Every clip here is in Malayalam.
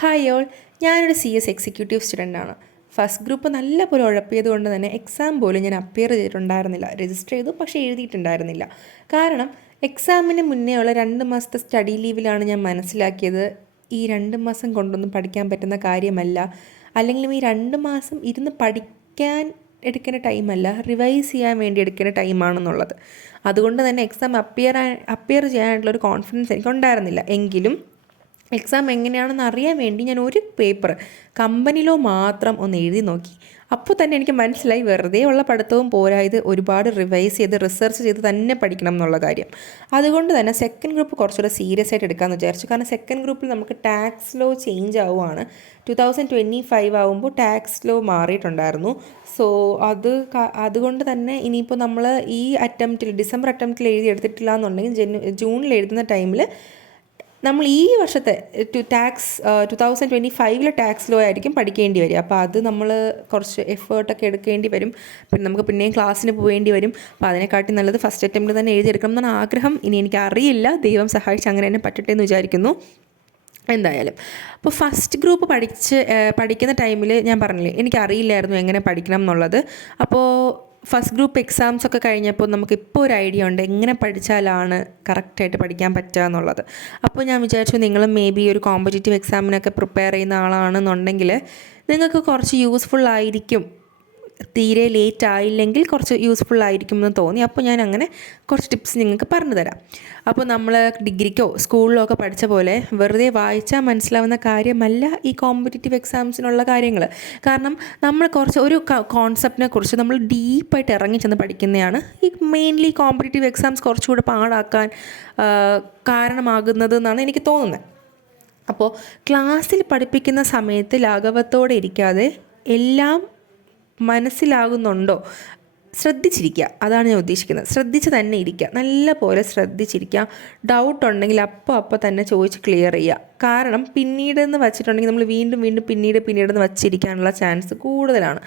ഹായ് ഓൾ, ഞാനൊരു CS എക്സിക്യൂട്ടീവ് സ്റ്റുഡൻ്റാണ്. ഫസ്റ്റ് ഗ്രൂപ്പ് നല്ല പോലെ ഉഴപ്പിയത് കൊണ്ട് തന്നെ എക്സാം പോലും ഞാൻ അപ്പിയർ ചെയ്തിട്ടുണ്ടായിരുന്നില്ല. രജിസ്റ്റർ ചെയ്തു, പക്ഷേ എഴുതിയിട്ടുണ്ടായിരുന്നില്ല. കാരണം എക്സാമിന് മുന്നേ ഉള്ള 2 മാസത്തെ സ്റ്റഡി ലീവിലാണ് ഞാൻ മനസ്സിലാക്കിയത് ഈ 2 മാസം കൊണ്ടൊന്നും പഠിക്കാൻ പറ്റുന്ന കാര്യമല്ല, അല്ലെങ്കിലും ഈ 2 മാസം ഇരുന്ന് പഠിക്കാൻ എടുക്കേണ്ട ടൈമല്ല, റിവൈസ് ചെയ്യാൻ വേണ്ടി എടുക്കേണ്ട ടൈമാണെന്നുള്ളത്. അതുകൊണ്ട് തന്നെ എക്സാം അപ്പിയർ ചെയ്യാനായിട്ടുള്ളൊരു കോൺഫിഡൻസ് എനിക്കുണ്ടായിരുന്നില്ല. എങ്കിലും എക്സാം എങ്ങനെയാണെന്ന് അറിയാൻ വേണ്ടി ഞാൻ ഒരു പേപ്പർ കമ്പനിയിലോ മാത്രം ഒന്ന് എഴുതി നോക്കി. അപ്പോൾ തന്നെ എനിക്ക് മനസ്സിലായി വെറുതെ ഉള്ള പഠിത്തവും പോരാ, ഇത് ഒരുപാട് റിവൈസ് ചെയ്ത് റിസർച്ച് ചെയ്ത് തന്നെ പഠിക്കണം എന്നുള്ള കാര്യം. അതുകൊണ്ട് തന്നെ സെക്കൻഡ് ഗ്രൂപ്പ് കുറച്ചുകൂടെ സീരിയസ് ആയിട്ട് എടുക്കാമെന്ന് വിചാരിച്ചു. കാരണം സെക്കൻഡ് ഗ്രൂപ്പിൽ നമുക്ക് ടാക്സ് ലോ ചേഞ്ച് ആവുകയാണ്. 2025 ആകുമ്പോൾ ടാക്സ് ലോ മാറിയിട്ടുണ്ടായിരുന്നു. സോ അതുകൊണ്ട് തന്നെ ഇനിയിപ്പോൾ നമ്മൾ ഈ ഡിസംബർ അറ്റംപ്റ്റിൽ എഴുതി എടുത്തിട്ടില്ല എന്നുണ്ടെങ്കിൽ ജൂണിൽ എഴുതുന്ന ടൈമിൽ നമ്മൾ ഈ വർഷത്തെ 2025 ടാക്സ് ലോ ആയിരിക്കും പഠിക്കേണ്ടി വരിക. അപ്പോൾ അത് നമ്മൾ കുറച്ച് എഫേർട്ടൊക്കെ എടുക്കേണ്ടി വരും. പിന്നെ നമുക്ക് പിന്നെയും ക്ലാസ്സിന് പോകേണ്ടി വരും. അപ്പോൾ അതിനെക്കാട്ടി നല്ലത് ഫസ്റ്റ് അറ്റംപ്റ്റ് തന്നെ എഴുതിയെടുക്കണം എന്നാണ് ആഗ്രഹം. ഇനി എനിക്കറിയില്ല, ദൈവം സഹായിച്ച് അങ്ങനെ തന്നെ പറ്റട്ടെ എന്ന് വിചാരിക്കുന്നു. എന്തായാലും അപ്പോൾ ഫസ്റ്റ് ഗ്രൂപ്പ് പഠിക്കുന്ന ടൈമിൽ ഞാൻ പറഞ്ഞില്ലേ, എനിക്കറിയില്ലായിരുന്നു എങ്ങനെ പഠിക്കണം എന്നുള്ളത്. അപ്പോൾ ഫസ്റ്റ് ഗ്രൂപ്പ് എക്സാംസ് ഒക്കെ കഴിഞ്ഞപ്പോൾ നമുക്കിപ്പോൾ ഒരു ഐഡിയ ഉണ്ട് എങ്ങനെ പഠിച്ചാലാണ് കറക്റ്റായിട്ട് പഠിക്കാൻ പറ്റുക എന്നുള്ളത്. അപ്പോൾ ഞാൻ വിചാരിച്ചു നിങ്ങൾ മേ ബി ഒരു കോമ്പറ്റേറ്റീവ് എക്സാമിനൊക്കെ പ്രിപ്പയർ ചെയ്യുന്ന ആളാണെന്നുണ്ടെങ്കിൽ നിങ്ങൾക്ക് കുറച്ച് യൂസ്ഫുൾ ആയിരിക്കും, തീരെ ലേറ്റ് ആയില്ലെങ്കിൽ കുറച്ച് യൂസ്ഫുൾ ആയിരിക്കും എന്ന് തോന്നി. അപ്പോൾ ഞാൻ അങ്ങനെ കുറച്ച് ടിപ്സ് നിങ്ങൾക്ക് പറഞ്ഞു തരാം. അപ്പോൾ നമ്മൾ ഡിഗ്രിക്കോ സ്കൂളിലോ ഒക്കെ പഠിച്ച പോലെ വെറുതെ വായിച്ചാൽ മനസ്സിലാവുന്ന കാര്യമല്ല ഈ കോമ്പറ്റേറ്റീവ് എക്സാംസിനുള്ള കാര്യങ്ങൾ. കാരണം നമ്മൾ ഒരു കോൺസെപ്റ്റിനെ കുറിച്ച് നമ്മൾ ഡീപ്പായിട്ട് ഇറങ്ങി ചെന്ന് പഠിക്കുന്നതാണ് ഈ മെയിൻലി കോമ്പറ്റേറ്റീവ് എക്സാംസ് കുറച്ചുകൂടെ പാടാക്കാൻ കാരണമാകുന്നത് എന്നാണ് എനിക്ക് തോന്നുന്നത്. അപ്പോൾ ക്ലാസ്സിൽ പഠിപ്പിക്കുന്ന സമയത്ത് ലാഘവത്തോടെ ഇരിക്കാതെ എല്ലാം മനസ്സിലാകുന്നുണ്ടോ ശ്രദ്ധിച്ചിരിക്കുക, അതാണ് ഞാൻ ഉദ്ദേശിക്കുന്നത്. ശ്രദ്ധിച്ച് തന്നെ ഇരിക്കുക, നല്ല പോലെ ശ്രദ്ധിച്ചിരിക്കുക. ഡൗട്ട് ഉണ്ടെങ്കിൽ അപ്പോൾ തന്നെ ചോദിച്ച് ക്ലിയർ ചെയ്യുക. കാരണം പിന്നീടെന്ന് വച്ചിട്ടുണ്ടെങ്കിൽ നമ്മൾ വീണ്ടും പിന്നീടെന്ന് വച്ചിരിക്കാനുള്ള ചാൻസ് കൂടുതലാണ്.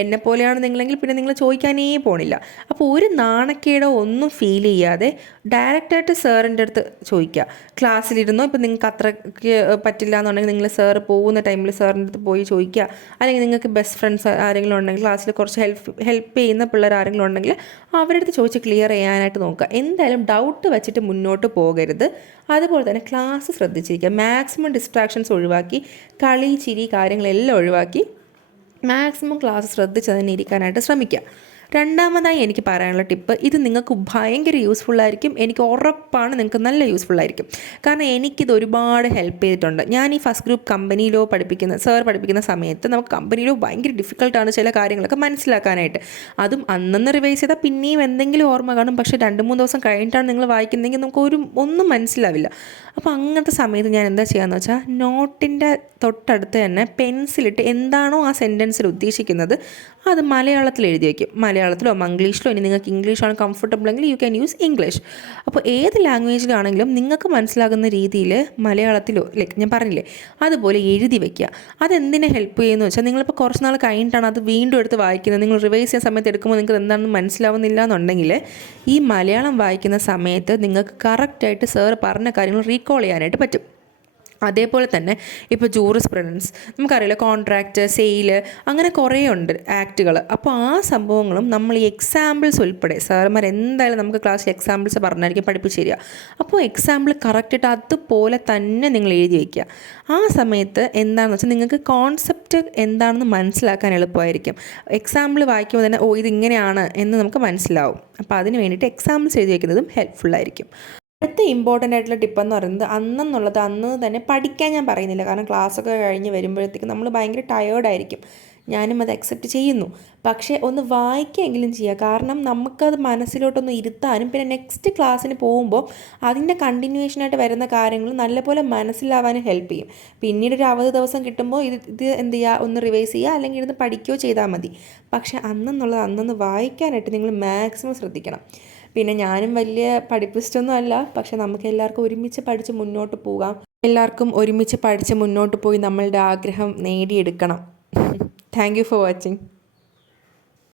എന്നെപ്പോലെയാണ് നിങ്ങളെങ്കിൽ പിന്നെ നിങ്ങൾ ചോദിക്കാനേ പോണില്ല. അപ്പോൾ ഒരു നാണക്കേടോ ഒന്നും ഫീൽ ചെയ്യാതെ ഡയറക്റ്റായിട്ട് സാറിൻ്റെ അടുത്ത് ചോദിക്കുക. ക്ലാസ്സിലിരുന്നോ, ഇപ്പോൾ നിങ്ങൾക്ക് അത്രയ്ക്ക് പറ്റില്ല എന്നുണ്ടെങ്കിൽ നിങ്ങൾ സാറ് പോകുന്ന ടൈമിൽ സാറിൻ്റെ അടുത്ത് പോയി ചോദിക്കുക. അല്ലെങ്കിൽ നിങ്ങൾക്ക് ബെസ്റ്റ് ഫ്രണ്ട്സ് ആരെങ്കിലും ഉണ്ടെങ്കിൽ, ക്ലാസ്സിൽ കുറച്ച് ഹെൽപ്പ് ചെയ്യുന്ന പിള്ളേർ ആരെങ്കിലും ഉണ്ടെങ്കിൽ അവരുടെ അടുത്ത് ചോദിച്ച് ക്ലിയർ ചെയ്യാനായിട്ട് നോക്കുക. എന്തായാലും ഡൗട്ട് വെച്ചിട്ട് മുന്നോട്ട് പോകരുത്. അതുപോലെ തന്നെ ക്ലാസ് ശ്രദ്ധിച്ചിരിക്കുക. മാക്സിമം ഡിസ്ട്രാക്ഷൻസ് ഒഴിവാക്കി, കളി ചിരി കാര്യങ്ങളെല്ലാം ഒഴിവാക്കി മാക്സിമം ക്ലാസ് ശ്രദ്ധിച്ച് തന്നെ ഇരിക്കാനായിട്ട് ശ്രമിക്കുക. രണ്ടാമതായി എനിക്ക് പറയാനുള്ള ടിപ്പ്, ഇത് നിങ്ങൾക്ക് ഭയങ്കര യൂസ്ഫുള്ളായിരിക്കും. എനിക്ക് ഉറപ്പാണ് നിങ്ങൾക്ക് നല്ല യൂസ്ഫുള്ളായിരിക്കും. കാരണം എനിക്കിത് ഒരുപാട് ഹെൽപ്പ് ചെയ്തിട്ടുണ്ട്. ഞാൻ ഈ ഫസ്റ്റ് ഗ്രൂപ്പ് കമ്പനിയിലോ സാർ പഠിപ്പിക്കുന്ന സമയത്ത് നമുക്ക് കമ്പനിയിലോ ഭയങ്കര ഡിഫിക്കൽട്ടാണ് ചില കാര്യങ്ങളൊക്കെ മനസ്സിലാക്കാനായിട്ട്. അതും അന്നന്ന് റിവൈസ് ചെയ്താൽ പിന്നെയും എന്തെങ്കിലും ഓർമ്മ കാണും. പക്ഷേ 2-3 ദിവസം കഴിഞ്ഞിട്ടാണ് നിങ്ങൾ വായിക്കുന്നതെങ്കിൽ നമുക്ക് ഒന്നും മനസ്സിലാവില്ല. അപ്പോൾ അങ്ങനത്തെ സമയത്ത് ഞാൻ എന്താ ചെയ്യാന്ന് വെച്ചാൽ, നോട്ടിൻ്റെ തൊട്ടടുത്ത് തന്നെ പെൻസിലിട്ട് എന്താണോ ആ സെൻറ്റൻസിൽ ഉദ്ദേശിക്കുന്നത് അത് മലയാളത്തിൽ എഴുതി വയ്ക്കും. മലയാളത്തിലോ മംഗ്ലീഷിലോ, ഇനി നിങ്ങൾക്ക് ഇംഗ്ലീഷാണ് കംഫർട്ടബിൾ എങ്കിൽ യു ക്യാൻ യൂസ് ഇംഗ്ലീഷ്. അപ്പോൾ ഏത് ലാംഗ്വേജിലാണെങ്കിലും നിങ്ങൾക്ക് മനസ്സിലാകുന്ന രീതിയിൽ മലയാളത്തിലോ ഞാൻ പറഞ്ഞില്ലേ അതുപോലെ എഴുതി വയ്ക്കുക. അതെന്തിനെ ഹെൽപ്പ് ചെയ്യുമെന്ന് വെച്ചാൽ, നിങ്ങളിപ്പോൾ കുറച്ച് നാൾ കഴിഞ്ഞിട്ടാണ് അത് വീണ്ടും എടുത്ത് വായിക്കുന്നത്, നിങ്ങൾ റിവൈസ് ചെയ്യുന്ന സമയത്ത് എടുക്കുമ്പോൾ നിങ്ങൾക്ക് എന്താണെന്ന് മനസ്സിലാവുന്നില്ല എന്നുണ്ടെങ്കിൽ ഈ മലയാളം വായിക്കുന്ന സമയത്ത് നിങ്ങൾക്ക് കറക്റ്റായിട്ട് സാർ പറഞ്ഞ കാര്യങ്ങൾ റീകോൾ ചെയ്യാനായിട്ട് പറ്റും. അതേപോലെ തന്നെ ഇപ്പോൾ ജൂറിസ്പ്രുഡൻസ് നമുക്കറിയില്ല, കോൺട്രാക്റ്റ്, സെയിൽ, അങ്ങനെ കുറേ ഉണ്ട് ആക്റ്റുകൾ. അപ്പോൾ ആ സംഭവങ്ങളും നമ്മൾ ഈ എക്സാമ്പിൾസ് ഉൾപ്പെടെ സാറുമാർ എന്തായാലും നമുക്ക് ക്ലാസ്സിൽ എക്സാമ്പിൾസ് പറഞ്ഞായിരിക്കും പഠിപ്പിച്ച് തരിക. അപ്പോൾ എക്സാമ്പിൾ കറക്റ്റായിട്ട് അതുപോലെ തന്നെ നിങ്ങൾ എഴുതി വയ്ക്കുക. ആ സമയത്ത് എന്താണെന്ന് വെച്ചാൽ നിങ്ങൾക്ക് കോൺസെപ്റ്റ് എന്താണെന്ന് മനസ്സിലാക്കാൻ എളുപ്പമായിരിക്കും. എക്സാമ്പിൾ വായിക്കുമ്പോൾ തന്നെ ഇതിങ്ങനെയാണ് എന്ന് നമുക്ക് മനസ്സിലാവും. അപ്പോൾ അതിന് വേണ്ടിയിട്ട് എക്സാമ്പിൾസ് എഴുതി വയ്ക്കുന്നതും ഹെൽപ്ഫുള്ളായിരിക്കും. അടുത്ത ഇമ്പോർട്ടൻ്റ് ആയിട്ടുള്ള ടിപ്പെന്ന് പറയുന്നത്, അന്ന് തന്നെ പഠിക്കാൻ ഞാൻ പറയുന്നില്ല. കാരണം ക്ലാസ്സൊക്കെ കഴിഞ്ഞ് വരുമ്പോഴത്തേക്കും നമ്മൾ ഭയങ്കര ടയേർഡായിരിക്കും. ഞാനും അത് അക്സെപ്റ്റ് ചെയ്യുന്നു. പക്ഷേ ഒന്ന് വായിക്കുകയെങ്കിലും ചെയ്യുക. കാരണം നമുക്കത് മനസ്സിലോട്ടൊന്ന് ഇരുത്താനും പിന്നെ നെക്സ്റ്റ് ക്ലാസ്സിന് പോകുമ്പോൾ അതിൻ്റെ കണ്ടിന്യൂവേഷനായിട്ട് വരുന്ന കാര്യങ്ങൾ നല്ലപോലെ മനസ്സിലാവാനും ഹെൽപ്പ് ചെയ്യും. പിന്നീട് ഒരു അവധി ദിവസം കിട്ടുമ്പോൾ ഇത് എന്ത് ചെയ്യുക, ഒന്ന് റിവൈസ് ചെയ്യുക, അല്ലെങ്കിൽ ഇരുന്ന് പഠിക്കുകയോ ചെയ്താൽ മതി. പക്ഷേ അന്നന്ന് വായിക്കാനായിട്ട് നിങ്ങൾ മാക്സിമം ശ്രദ്ധിക്കണം. പിന്നെ ഞാനും വലിയ പഠിപ്പിസ്റ്റൊന്നും അല്ല, പക്ഷെ നമുക്ക് എല്ലാവർക്കും ഒരുമിച്ച് പഠിച്ച് മുന്നോട്ട് പോകാം. എല്ലാവർക്കും ഒരുമിച്ച് പഠിച്ച് മുന്നോട്ട് പോയി നമ്മളുടെ ആഗ്രഹം നേടിയെടുക്കണം. Thank you for watching.